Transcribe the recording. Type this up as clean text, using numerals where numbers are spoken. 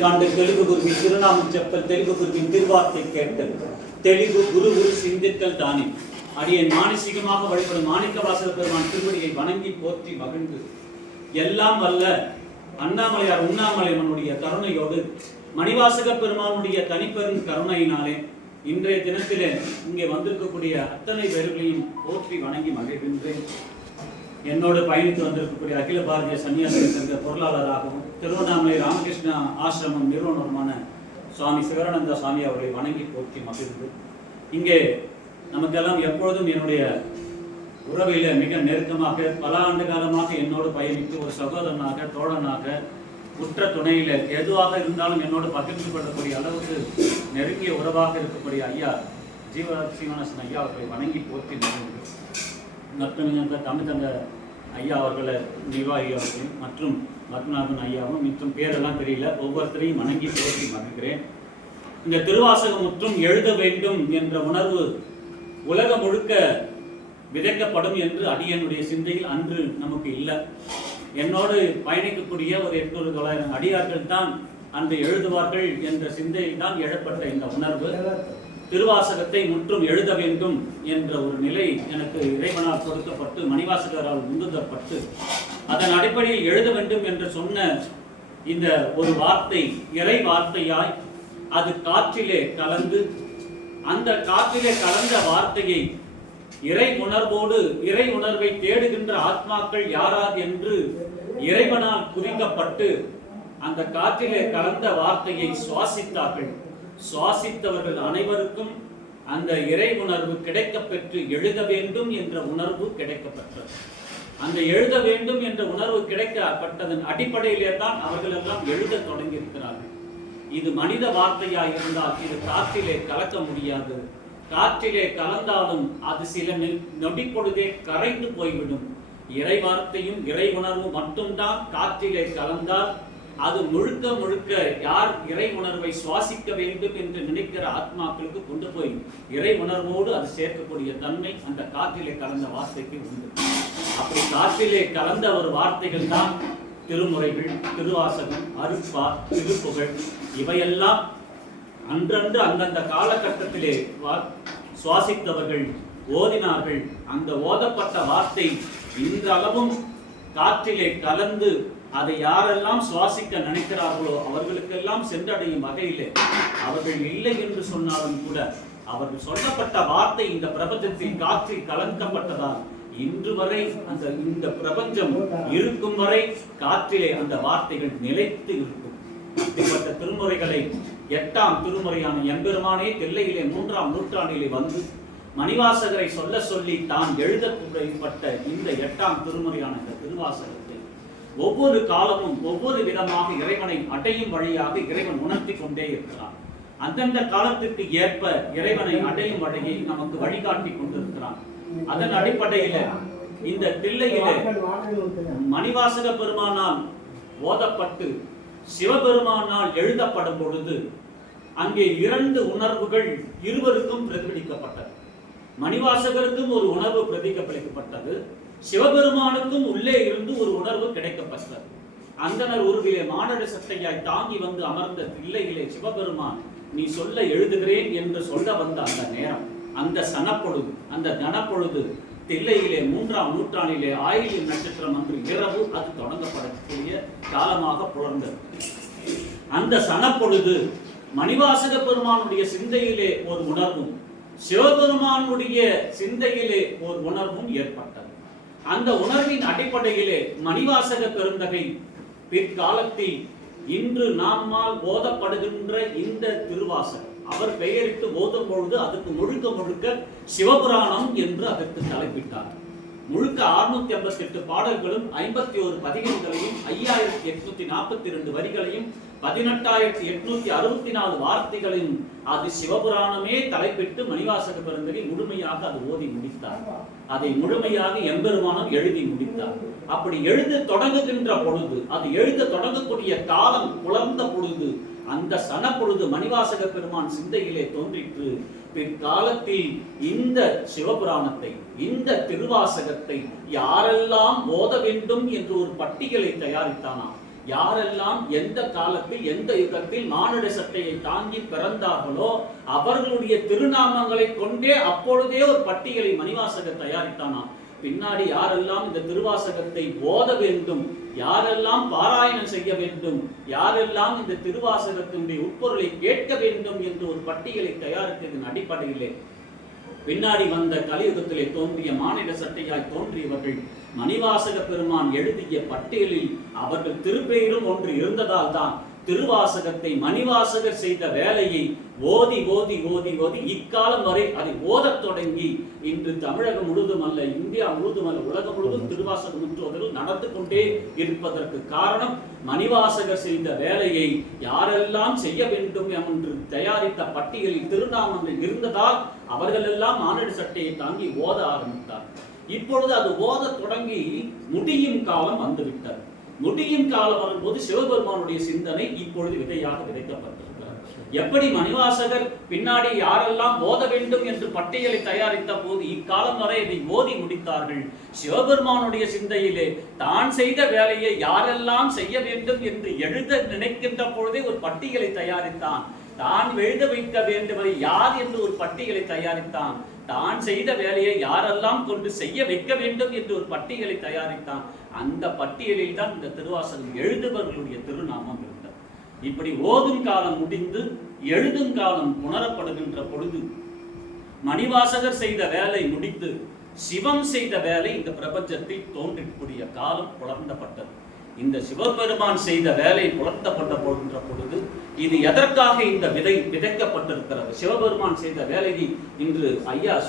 తెలుగు గురువి తిరునామం చెప్పల్ తెలుగు గుருவின் திருவார்த்தை கேட்டல் தெளிவு குரு குரு சிந்தித்தல் தானே. அடியேன் மானசீகமாக வழிபடும் மாணிக்க வாசக பெருமான் திருவடியை வணங்கி போற்றி மகிழ்ந்து எல்லாம் வல்ல அண்ணாமலையார் உண்ணாமலையனுடைய கருணையோடு மணிவாசக பெருமானுடைய தனிப்பெரும் கருணையினாலே இன்றைய தினத்திலே இங்கே வந்திருக்கக்கூடிய அத்தனை பேர்களையும் போற்றி வணங்கி மகிழ்கின்றேன். என்னோடு பயணித்து வந்திருக்கக்கூடிய அகில பாரதிய சன்னியாசி சங்க பொருளாளராகவும் திருவண்ணாமலை ராமகிருஷ்ணா ஆசிரமம் நிறுவனருமான சுவாமி சிவரானந்த சுவாமி அவர்களை வணங்கி போற்றி மகிழ்ந்து இங்கே நமக்கெல்லாம் எப்பொழுதும் என்னுடைய உறவில மிக நெருக்கமாக பல ஆண்டு காலமாக என்னோடு பயணித்து ஒரு சகோதரனாக தோழனாக உற்ற துணையில எதுவாக இருந்தாலும் என்னோடு பகிர்ந்து கொள்ளக்கூடிய அளவுக்கு நெருங்கிய உறவாக இருக்கக்கூடிய ஐயா சீவனசன் ஐயா அவர்களை வணங்கி போற்றி மகிழ்ந்து மற்றும் தமிழ் தந்த ஐயா அவர்களை நிர்வாகி அவர்களையும் மற்றும் பத்மநாபன் ஐயாவும் மற்றும் பேரெல்லாம் தெரியல ஒவ்வொருத்தரையும் வணங்கி போற்றி மகிழ்கிறேன். இந்த திருவாசகம் முற்றும் எழுத வேண்டும் என்ற உணர்வு உலகம் முழுக்க விதைக்கப்படும் என்று அடியனுடைய சிந்தையில் அன்று நமக்கு இல்லை. என்னோடு பயணிக்கக்கூடிய ஒரு 800-900 அடியார்கள் தான் அன்று எழுதுவார்கள் என்ற சிந்தையில் தான் எழப்பட்ட இந்த உணர்வு திருவாசகத்தை முற்றும் எழுத வேண்டும் என்ற ஒரு நிலை எனக்கு இறைவனால் கொடுக்கப்பட்டு மணிவாசகரால் உந்துதப்பட்டு அதன் அடிப்படையில் எழுத வேண்டும் என்று சொன்ன இந்த ஒரு வார்த்தை இறை வார்த்தையாய் அது காற்றிலே கலந்து அந்த காற்றிலே கலந்த வார்த்தையை இறை உணர்வோடு இறை உணர்வை தேடுகின்ற ஆத்மாக்கள் யாரார் என்று இறைவனால் குறிக்கப்பட்டு அந்த காற்றிலே கலந்த வார்த்தையை சுவாசித்தார்கள். சுவாசித்தவர்கள் அனைவருக்கும் அந்த இறை உணர்வு கிடைக்கப்பெற்று எழுத வேண்டும் என்ற உணர்வு கிடைக்கப்பட்டது. அந்த எழுத வேண்டும் என்ற உணர்வு கிடைக்கப்பட்டதன் அடிப்படையிலே தான் அவர்கள் எல்லாம் எழுத தொடங்கி இருக்கிறார்கள். இது மனித வார்த்தையாக இருந்தால் இது காற்றிலே கலக்க முடியாது. காற்றிலே கலந்தாலும் அது சில நொடி பொழுதே கரைந்து போய்விடும். இறை வார்த்தையும் இறை உணர்வும் மட்டும்தான் காற்றிலே கலந்தால் அது முழுக்க முழுக்க யார் இறை உணர்வை சுவாசிக்க வேண்டும் என்று நினைக்கிற ஆத்மாக்களுக்கு கொண்டு போய் இறை உணர்வோடு அது சேர்க்கக்கூடிய தன்மை அந்த காற்றிலே கலந்த வார்த்தைக்கு உண்டு. அப்படி காற்றிலே கலந்த ஒரு வார்த்தைகள் தான் திருமுறைகள், திருவாசகம், அருட்பா, திருப்புகழ். இவையெல்லாம் அன்றன்று அந்தந்த காலகட்டத்திலே சுவாசித்தவர்கள் ஓதினார்கள். அந்த ஓதப்பட்ட வார்த்தை இன்றளவும் காற்றிலே கலந்து அதை யாரெல்லாம் சுவாசிக்க நினைக்கிறார்களோ அவர்களுக்கெல்லாம் சென்றடையும் வகையிலே அவர்கள் இல்லை என்று சொன்னாலும் கூட அவர்கள் சொல்லப்பட்ட வார்த்தை இந்த பிரபஞ்சத்தில் காற்றில் கலக்கப்பட்டதால் இன்று வரை இந்த பிரபஞ்சம் இருக்கும் வரை காற்றிலே அந்த வார்த்தைகள் நிலைத்து இருக்கும். இப்படிப்பட்ட திருமுறைகளை 8ஆம் திருமுறையான எம்பெருமானே தில்லையிலே 3ஆம் நூற்றாண்டிலே வந்து மணிவாசகரை சொல்ல சொல்லி தான் எழுதப்பட்ட இந்த 8ஆம் திருமுறையான இந்த திருவாசகத்தை ஒவ்வொரு காலமும் ஒவ்வொரு விதமாக இறைவனை அடையும் வழியாக இறைவன் உணர்த்தி கொண்டே இருக்கிறான். அந்தந்த காலத்திற்கு ஏற்ப இறைவனை அடையும் வழியை நமக்கு வழிகாட்டி கொண்டிருக்கிறான். அதன் அடிப்படையில இந்த தில்லையில மணிவாசக பெருமானால் ஓதப்பட்டு சிவபெருமானால் எழுதப்படும் பொழுது அங்கே 2 உணர்வுகள் இருவருக்கும் பிரதிபலிக்கப்பட்டது. மணிவாசகருக்கும் ஒரு உணர்வு பிரதிபலிக்கப்பட்டது, சிவபெருமானுக்கும் உள்ளே இருந்து ஒரு உணர்வு கிடைக்கப்பட்டது. அந்தனர் உருவிலே மானட சட்டையாய் தாங்கி வந்து அமர்ந்த தில்லையிலே சிவபெருமான் நீ சொல்ல எழுதுகிறேன் என்று சொல்ல வந்த அந்த நேரம், அந்த சனப்பொழுது, அந்த கனப்பொழுது தில்லையிலே 3ஆம் நூற்றாண்டிலே ஆயில்ய நட்சத்திரம் அன்று இரவு அது தொடங்கப்படக்கூடிய காலமாக புலர்ந்தது. அந்த சனப்பொழுது மணிவாசக பெருமானுடைய சிந்தையிலே ஒரு உணர்வும் சிவபெருமானுடைய சிந்தையிலே ஒரு உணர்வும் ஏற்பட்டது. அந்த உணர்வின் அடிப்படையிலே மணிவாசக பெருந்தகை பிற்காலத்தில் இன்று நம்மால் ஓதப்படுகின்ற இந்த திருவாசகம் அவர் பெயரிட்டு ஓதும் பொழுது அதுக்கு முழுக்க முழுக்க சிவபுராணம் என்று அதற்கு தலைப்பிட்டார். முழுக்க 658 பாடல்களும் 51 பதிகங்களையும் 5842 வரிகளையும் 18864 வார்த்தைகளையும் அது சிவபுராணமே தலைப்பிட்டு மணிவாசக பெருந்தகை முழுமையாக அது ஓதி முடித்தார். அதை முழுமையாக எம்பெருமானும் எழுதி முடித்தார். அப்படி எழுத தொடங்குகின்ற பொழுது அது எழுத தொடங்கக்கூடிய காலம் புலர்ந்த பொழுது அந்த சனப்பொழுது மணிவாசக பெருமான் சிந்தையிலே தோன்றிற்று. பிற்காலத்தில் இந்த சிவபுராணத்தை இந்த திருவாசகத்தை யாரெல்லாம் ஓத வேண்டும் என்று ஒரு பட்டியலை தயாரித்தானா, யாரெல்லாம் எந்த காலத்தில் எந்த யுகத்தில் மானிட சட்டையை தாங்கி பிறந்தார்களோ அவர்களுடைய திருநாமங்களை கொண்டே அப்பொழுதே ஒரு பட்டியலை மணிவாசகர் தயாரித்தானாம். பின்னாடி யாரெல்லாம் இந்த திருவாசகத்தை ஓத வேண்டும், யாரெல்லாம் பாராயணம் செய்ய வேண்டும், யாரெல்லாம் இந்த திருவாசகத்தினுடைய உட்பொருளை கேட்க வேண்டும் என்று ஒரு பட்டியலை தயாரித்ததன் அடிப்படையிலே பின்னாடி வந்த கலியுகத்திலே தோன்றிய மானிட சட்டையாய் தோன்றியவர்கள் மணிவாசக பெருமான் எழுதிய பட்டியலில் அவர்கள் திருப்பெயரும் ஒன்று இருந்ததால் தான் திருவாசகத்தை மணிவாசகர் செய்த வேலையை ஓதி ஓதி ஓதி ஓதி இக்காலம் வரை அதை ஓதத் தொடங்கி இன்று தமிழகம் முழுதும் அல்ல, இந்தியா முழுதும் அல்ல, உலகம் முழுவதும் திருவாசக முற்றோதல் நடந்து கொண்டே இருப்பதற்கு காரணம் மணிவாசகர் செய்த வேலையை யாரெல்லாம் செய்ய வேண்டும் என்று தயாரித்த பட்டியலில் திருநாமங்கள் இருந்ததால் அவர்கள் எல்லாம் மானிட சட்டையை தாங்கி ஓத ஆரம்பித்தார். இப்பொழுது அது ஓத தொடங்கி முடியும் காலம் வந்துவிட்டது. முடியும் காலம் வரும்போது சிவபெருமானுடைய சிந்தனை இப்பொழுது விதையாக விதைக்கப்பட்டிருக்கிறார். எப்படி மணிவாசகர் பின்னாடி யாரெல்லாம் ஓத வேண்டும் என்று பட்டியலை தயாரித்த போது இக்காலம் வரை இதை ஓதி முடித்தார்கள். சிவபெருமானுடைய சிந்தையிலே தான் செய்த வேலையை யாரெல்லாம் செய்ய வேண்டும் என்று எழுத நினைக்கின்ற பொழுதே ஒரு பட்டியலை தயாரித்தான். தான் எழுத வைக்க வேண்டுவதை யார் என்று ஒரு பட்டியலை தயாரித்தான். தான் செய்த வேலையை யாரெல்லாம் கொண்டு செய்ய வைக்க வேண்டும் என்று ஒரு பட்டியலை தயாரித்தான். அந்த பட்டியலில் தான் இந்த திருவாசகம் எழுதுபவர்களுடைய திருநாமம் இருந்தது. இப்படி ஓதும் காலம் முடிந்து எழுதும் காலம் புணரப்படுகின்ற பொழுது மணிவாசகர் செய்த வேலை முடித்து சிவம் செய்த வேலை இந்த பிரபஞ்சத்தில் தோன்றக்கூடிய காலம் புலர்ந்தப்பட்டது. இந்த சிவபெருமான் செய்த வேலை புலர்த்தப்பட்ட போகின்ற பொழுது இது எதற்காக இந்த விதை விதைக்கப்பட்டிருக்கிறது? சிவபெருமான் செய்த வேலையை இன்று ஐயா